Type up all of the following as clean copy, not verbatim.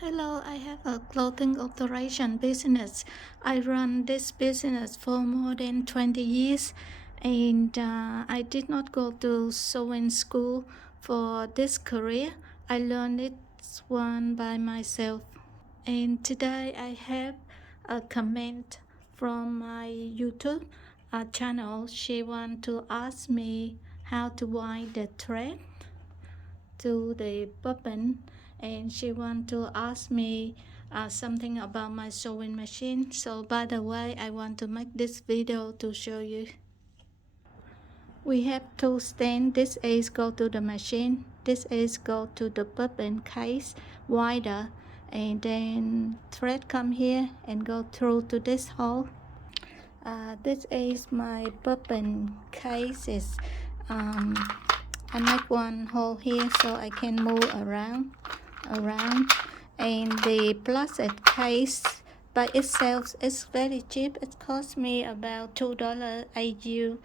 Hello, I have a clothing alteration business. I run this business for more than 20 years and I did not go to sewing school for this career. I learned it one by myself. And today I have a comment from my YouTube channel. She want to ask me how to wind the thread to the bobbin, and she want to ask me something about my sewing machine. So by the way, I want to make this video to show you. We have two stands. This is go to the machine, this is go to the bobbin case wider, and then thread come here and go through to this hole. This is my bobbin cases. I make one hole here so I can move around, and the plastic case by itself is very cheap. It cost me about $2 AU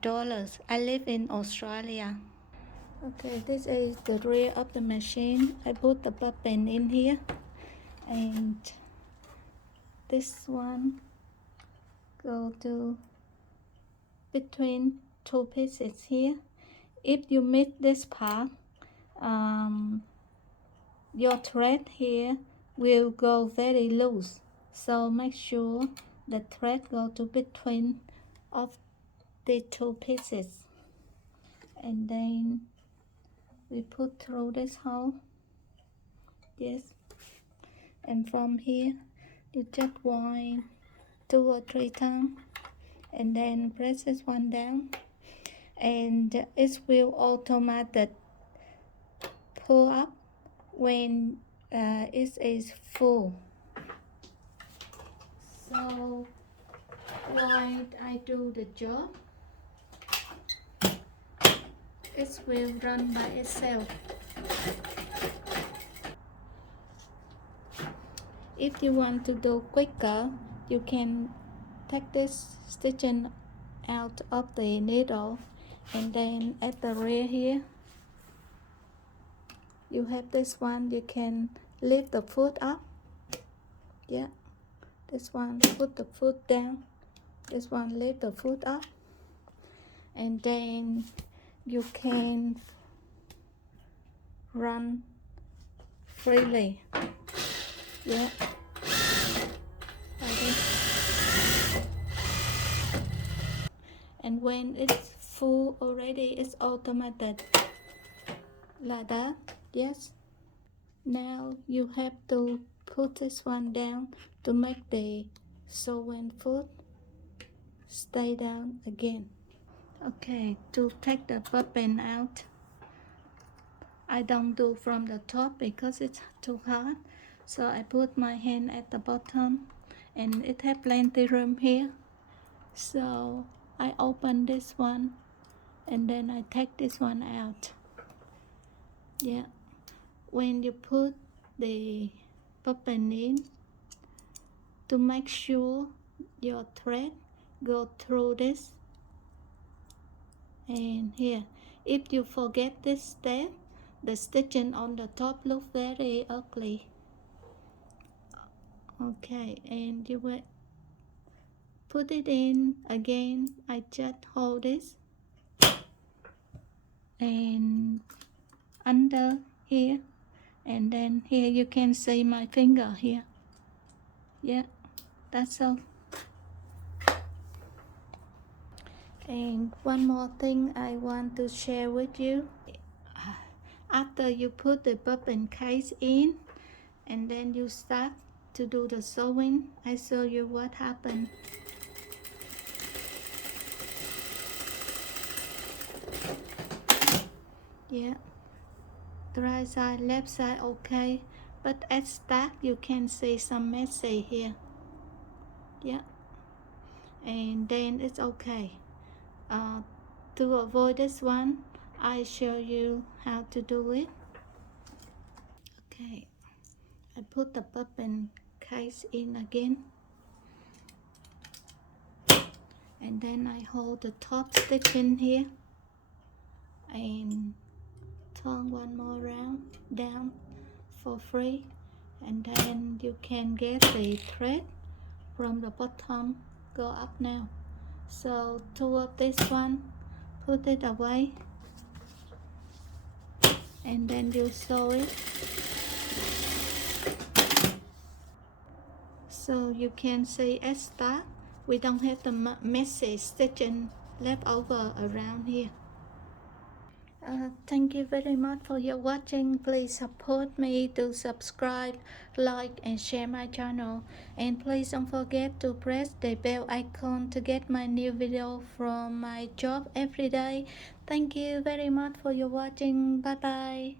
dollars. I live in Australia. Okay, this is the rear of the machine. I put the bobbin in here, and this one go to between two pieces here. If you miss this part, your thread here will go very loose, so make sure the thread go to between of the two pieces, and then we put through this hole. Yes, and from here you just wind 2 or 3 times and then press this one down, and it will automatically pull up when it is full. So while I do the job, it will run by itself. If you want to do quicker, you can take this stitching out of the needle, and then at the rear here you have this one. You can lift the foot up. Yeah, this one put the foot down, this one lift the foot up, and then you can run freely. Yeah, like this. And when it's full already, it's automatic like that. Yes, now you have to put this one down to make the sewing foot stay down again. Okay, to take the bobbin out, I don't do from the top because it's too hard, so I put my hand at the bottom, and it has plenty room here, so I open this one and then I take this one out. Yeah, when you put the bobbin in, to make sure your thread go through this and here. If you forget this step, the stitching on the top look very ugly. Okay, and you will put it in again. I just hold this and under here, and then here you can see my finger here. Yeah, that's all. And one more thing I want to share with you. After you put the bobbin case in and then you start to do the sewing, I show you what happened. Yeah, right side, left side okay, but at start you can see some messy here. Yeah, and then it's okay. To avoid this one, I show you how to do it. Okay, I put the bobbin case in again, and then I hold the top stitch in here and turn one more round down for free, and then you can get the thread from the bottom go up now. So two of this one, put it away, and then you sew it. So you can see as start. We don't have the messy stitching left over around here. Thank you very much for your watching. Please support me to subscribe, like and share my channel, and please don't forget to press the bell icon to get my new video from my job every day. Thank you very much for your watching. Bye bye.